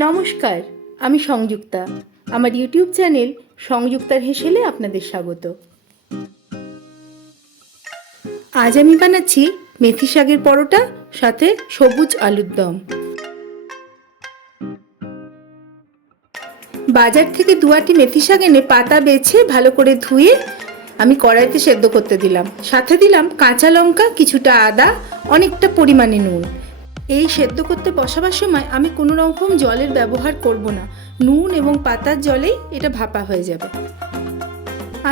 নমস্কার, আমি সংযুক্তা। আমার ইউটিউব চ্যানেল সংযুক্তার হেসেলে আপনাদের স্বাগত। আজ আমি বানাচ্ছি মেথি শাকের পরোটা, সাথে সবুজ আলুর দম। বাজার থেকে 2 মেথি শাক এনে পাতা বেছে ভালো করে ধুয়ে আমি কড়াইতে সেদ্ধ করতে দিলাম। সাথে দিলাম কাঁচা লঙ্কা, কিছুটা আদা, অনেকটা পরিমাণে নুন। এই সেদ্ধ করতে বসাবার সময় আমি কোনো রকম জলের ব্যবহার করব না, নুন এবং পাতার জলেই এটা ভাপা হয়ে যাবে।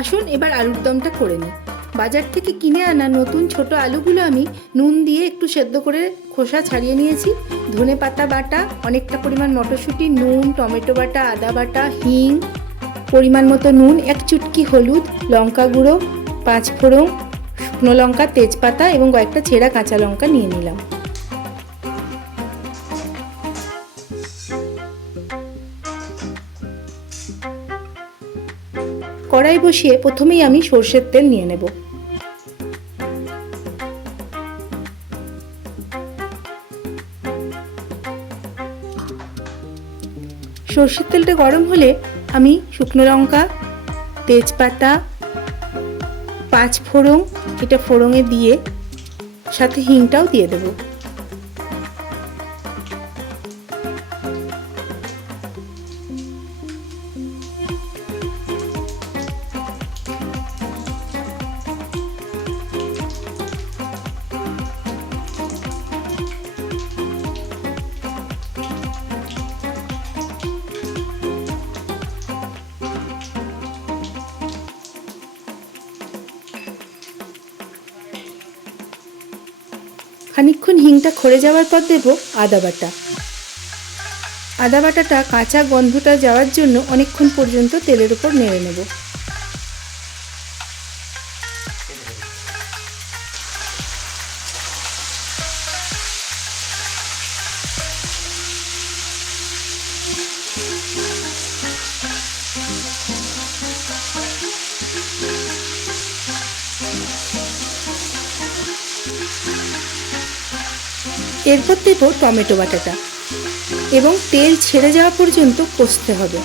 আসুন এবার আলুর দমটা করে নিই। বাজার থেকে কিনে আনা নতুন ছোট আলুগুলো আমি নুন দিয়ে একটু সেদ্ধ করে খোসা ছাড়িয়ে নিয়েছি। ধনে পাতা বাটা, অনেকটা পরিমাণ মটরশুঁটি, নুন, টমেটো বাটা, আদা বাটা, হিং, পরিমাণ মতো নুন, 1 চুটকি হলুদ, লঙ্কা গুঁড়ো, 5 ফোড়ন, শুকনো লঙ্কা, তেজপাতা এবং কয়েকটা ছেঁড়া কাঁচা লঙ্কা নিয়ে নিলাম। কড়াই বসিয়ে প্রথমেই আমি সর্ষের তেল নিয়ে নেব। সর্ষের তেলটা গরম হলে আমি শুকনো লঙ্কা, তেজপাতা, 5 ফোড়ন এটা ফোড়নে দিয়ে সাথে হিংটাও দিয়ে দেব। খানিকক্ষণ হিংটা খড়ে যাওয়ার পর দেব আদা বাটা। আদা বাটাটা কাঁচা গন্ধটা যাওয়ার জন্য অনেকক্ষণ পর্যন্ত তেলের উপর নেড়ে নেব। এরপর দেব টমেটো বাটাটা এবং তেল ছেড়ে যাওয়া পর্যন্ত কষতে হবে।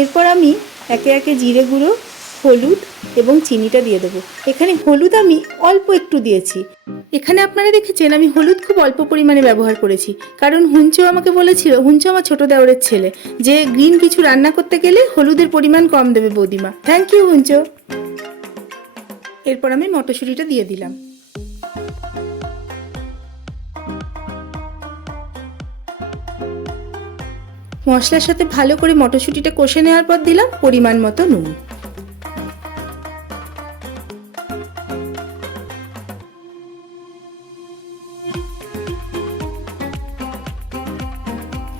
এরপর আমি একে একে জিরে গুঁড়ো, হলুদ এবং চিনিটা দিয়ে দেবো। এখানে হলুদ আমি অল্প একটু দিয়েছি। এখানে আপনারা দেখেছেন আমি হলুদ খুব অল্প পরিমাণে ব্যবহার করেছি, কারণ হুঞ্চো আমাকে বলেছিল, হুঞ্চো আমার ছোটো দেওরের ছেলে, যে গ্রিন কিছু রান্না করতে গেলে হলুদের পরিমাণ কম দেবে বৌদিমা। Thank you হুঞ্চো। এরপর আমি মটরশুঁটিটা দিয়ে দিলাম। মশলার সাথে ভালো করে মটরশুঁটিটা কষে নেওয়ার পর দিলাম পরিমাণ মতো নুন।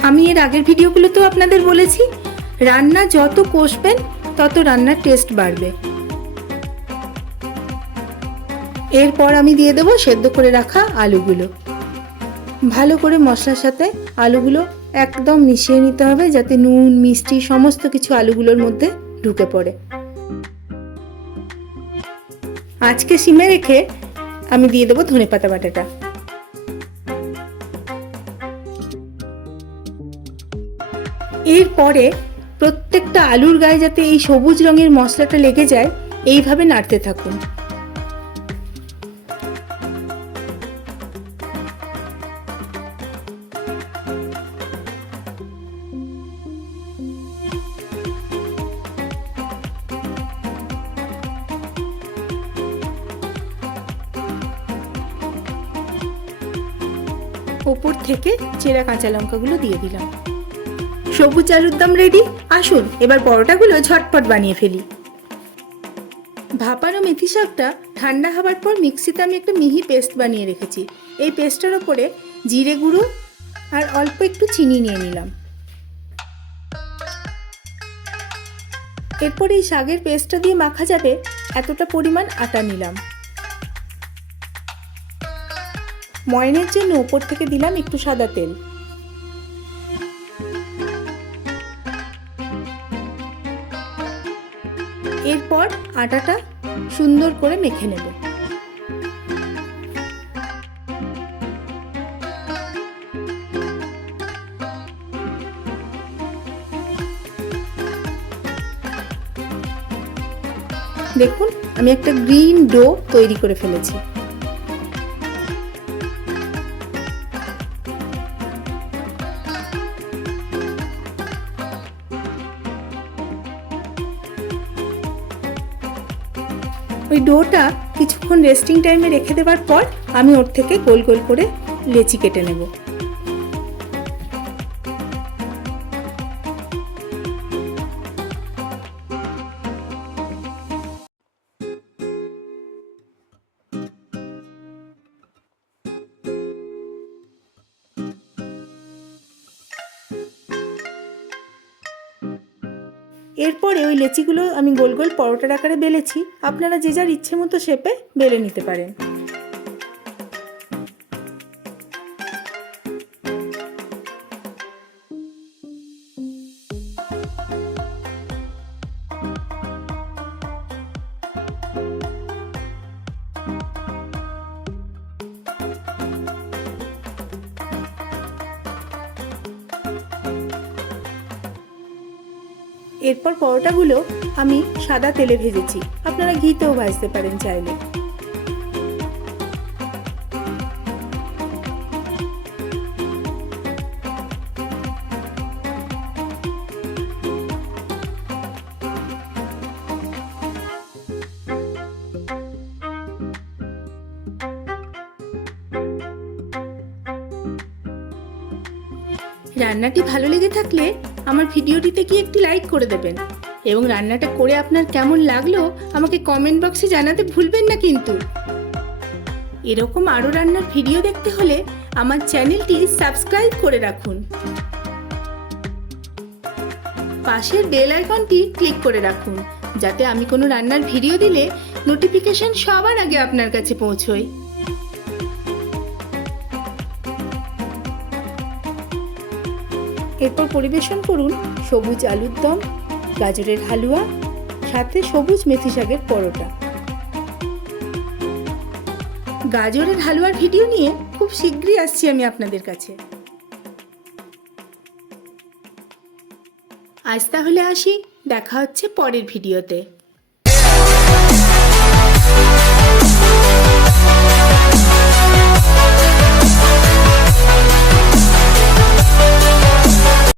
আমি এর আগের ভিডিওগুলোতেও আপনাদের বলেছি, রান্না যত কষবেন তত রান্নার টেস্ট বাড়বে। এরপর আমি দিয়ে দেবো সেদ্ধ করে রাখা আলুগুলো। ভালো করে মশলার সাথে আলুগুলো একদম মিশিয়ে নিতে হবে, যাতে নুন, মিষ্টি সমস্ত কিছু আলুগুলোর মধ্যে ঢুকে পড়ে। আজকে সিমে রেখে আমি দিয়ে দেবো ধনেপাতা বাটাটা। এরপরে প্রত্যেকটা আলুর গায়ে যাতে এই সবুজ রঙের মশলাটা লেগে যায়, এইভাবে নাড়তে থাকুন। ওপর থেকে চেরা কাঁচা লঙ্কাগুলো দিয়ে দিলাম। সবুজ আলুর দম রেডি। আসুন এবার পরোটাগুলো ঝটপট বানিয়ে ফেলি। ভাপানো মেথি শাকটা ঠান্ডা হবার পর মিক্সিতে আমি একটা মিহি পেস্ট বানিয়ে রেখেছি। এই পেস্টটার ওপরে জিরে গুঁড়ো আর অল্প একটু চিনি নিয়ে নিলাম। এরপর এই শাকের পেস্টটা দিয়ে মাখা যাবে এতটা পরিমাণ আটা নিলাম। ময়নের জন্য উপর থেকে দিলাম একটু সাদা তেল। এরপর আটাটা সুন্দর করে মেখে নেব। দেখুন আমি একটা গ্রিন ডো তৈরি করে ফেলেছি। ওই ডোটা কিছুক্ষণ রেস্টিং টাইমে রেখে দেওয়ার পর আমি ওর থেকে গোল গোল করে লেচি কেটে নেব। এরপরে ওই লেচিগুলো আমি গোল গোল পরোটার আকারে বেলেছি। আপনারা যে যার ইচ্ছে মতো শেপে বেলে নিতে পারেন। এরপর পরোটাগুলো আমি সাদা তেলে ভেজেছি। আপনারা ঘিতেও ভাজতে পারেন চাইলে। রান্নাটি ভালো লেগে থাকলে আমার ভিডিওটিতে কি একটি লাইক করে দেবেন এবং রান্নাটা করে আপনার কেমন লাগলো আমাকে কমেন্ট বক্সে জানাতে ভুলবেন না কিন্তু। এরকম আরও রান্নার ভিডিও দেখতে হলে আমার চ্যানেলটি সাবস্ক্রাইব করে রাখুন। পাশের বেল আইকনটি ক্লিক করে রাখুন যাতে আমি কোনো রান্নার ভিডিও দিলে নোটিফিকেশন সবার আগে আপনার কাছে পৌঁছয়। এরপর পরিবেশন করুন সবুজ আলুর দম, গাজরের হালুয়া, সাথে সবুজ মেথি শাকের পরোটা। গাজরের হালুয়ার ভিডিও নিয়ে খুব শীঘ্রই আসছি আমি আপনাদের কাছে। আজ তাহলে আসি, দেখা হচ্ছে পরের ভিডিওতে।